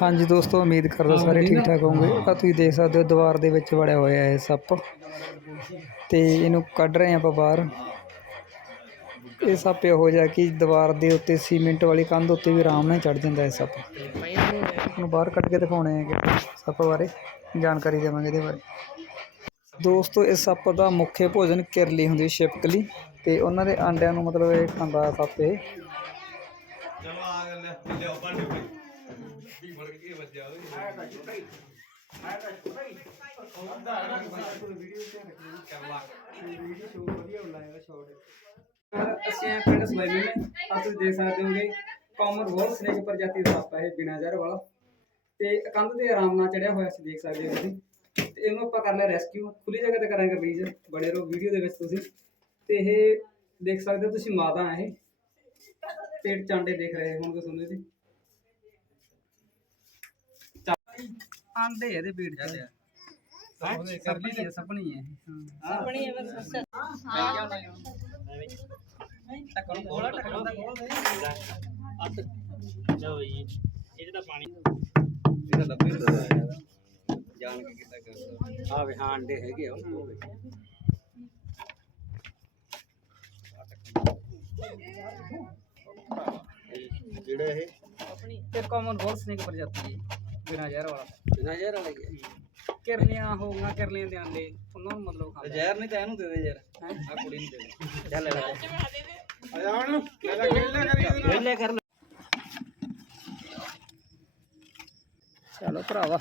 ਹਾਂਜੀ ਦੋਸਤੋ ਉਮੀਦ ਕਰਦਾ ਸਾਰੇ ਠੀਕ ਠਾਕ ਹੋਵੋਗੇ। ਆ ਤੁਸੀਂ ਦੇਖ ਸਕਦੇ ਹੋ ਦੀਵਾਰ ਦੇ ਵਿੱਚ ਵੜਿਆ ਹੋਇਆ ਹੈ ਸੱਪ। ਤੇ ਇਹਨੂੰ ਕੱਢ ਰਹੇ ਆਪਾਂ ਬਾਹਰ। ਇਹ ਸੱਪ ਇਹੋ ਜਿਹਾ ਕਿ ਦੀਵਾਰ ਦੇ ਉੱਤੇ ਸੀਮੈਂਟ ਵਾਲੀ ਕੰਧ ਉੱਤੇ ਵੀ ਆਰਾਮ ਨਾਲ ਚੜ ਜਾਂਦਾ ਹੈ ਸੱਪ। ਨੂੰ ਬਾਹਰ ਕੱਢ ਕੇ ਦਿਖਾਉਣੇ ਹੈ ਕਿ ਸੱਪ ਬਾਰੇ ਜਾਣਕਾਰੀ ਦੇਵਾਂਗੇ ਇਹਦੇ ਬਾਰੇ। ਦੋਸਤੋ ਇਸ ਸੱਪ ਦਾ ਮੁੱਖ ਭੋਜਨ ਕਿਰਲੀ ਹੁੰਦੀ ਛਿਪਕਲੀ ਤੇ ਉਹਨਾਂ ਦੇ ਆਂਡਿਆਂ ਨੂੰ ਮਤਲਬ ਇਹ ਖਾਂਦਾ ਸੱਪ ਇਹ। ਤੇ ਇਹ ਕੰਧ ਤੇ ਆਰਾਮ ਨਾਲ ਚੜਿਆ ਹੋਇਆ ਦੇਖ ਸਕਦੇ ਹੋ ਤੁਸੀਂ ਇਹਨੂੰ ਆਪਾਂ ਕਰਨਾ ਰੈਸਕਿਊ ਖੁੱਲੀ ਜਗ੍ਹਾ ਤੇ ਕਰਾਂਗੇ ਰਿਲੀਜ਼ ਬਣੇ ਵੀਡੀਓ ਦੇ ਵਿੱਚ ਤੁਸੀਂ। ਤੇ ਇਹ ਦੇਖ ਸਕਦੇ ਹੋ ਤੁਸੀਂ ਮਾਦਾ ਹੈ ਪੇਟ ਚਾਂਡੇ ਦੇਖ ਰਹੇ ਹੋਣਗੇ ਤੁਹਾਨੂੰ ਜੀ ਆਂਡੇ ਇਹਦੇ ਪੇਟ ਚ। ਸਪਣੀ ਹੈ? ਸਪਣੀ ਹੈ। ਹਾਂ ਬਣੀ ਹੈ ਬਸ ਟੱਕਣ ਕੋਲਾ ਟੱਕਣ ਦਾ ਲਓ ਜੀ ਇਹਦੇ ਤਾਂ ਪਾਣੀ ਇਹਦਾ ਲੱਭੇ ਜਾਣ ਕੇ ਕਿੱਦਾਂ ਕਰਦਾ। ਆ ਵੇ ਹਾਂ ਅੰਡੇ ਹੈਗੇ ਆ ਉਹ ਵੇ। ਜਿਹੜਾ ਇਹ ਤੇ ਕਾਮਨ ਵੋਲ ਸਨੇਕ ਪ੍ਰਜਾਤੀ ਹੈ। ਬਿਨਾਂ ਜ਼ਹਿਰ ਵਾਲਾ। ਬਿਨਾਂ ਜ਼ਹਿਰ ਵਾਲਾ ਹੀ ਹੈ। ਕਿਰਲੀਆਂ ਹੋ ਗਈਆਂ ਕਿਰਲੀਆਂ ਦੇ ਉਹਨਾਂ ਨੂੰ ਮਤਲਬ ਖਾਂਦਾ। ਜ਼ਹਿਰ ਨਹੀਂ ਤਾਂ ਇਹਨੂੰ ਦੇ ਦੇ ਯਾਰ? ਆ ਕੁੜੀ ਨੂੰ ਦੇ ਦੇ। ਚੱਲ ਲੈ ਲੈ। ਆ ਜਾ ਹੁਣ। ਪਹਿਲਾਂ ਖੇਡਣਾ ਕਰੀ ਇਹਦੇ ਕਰ ਚਲੋ ਭਰਾਵਾ।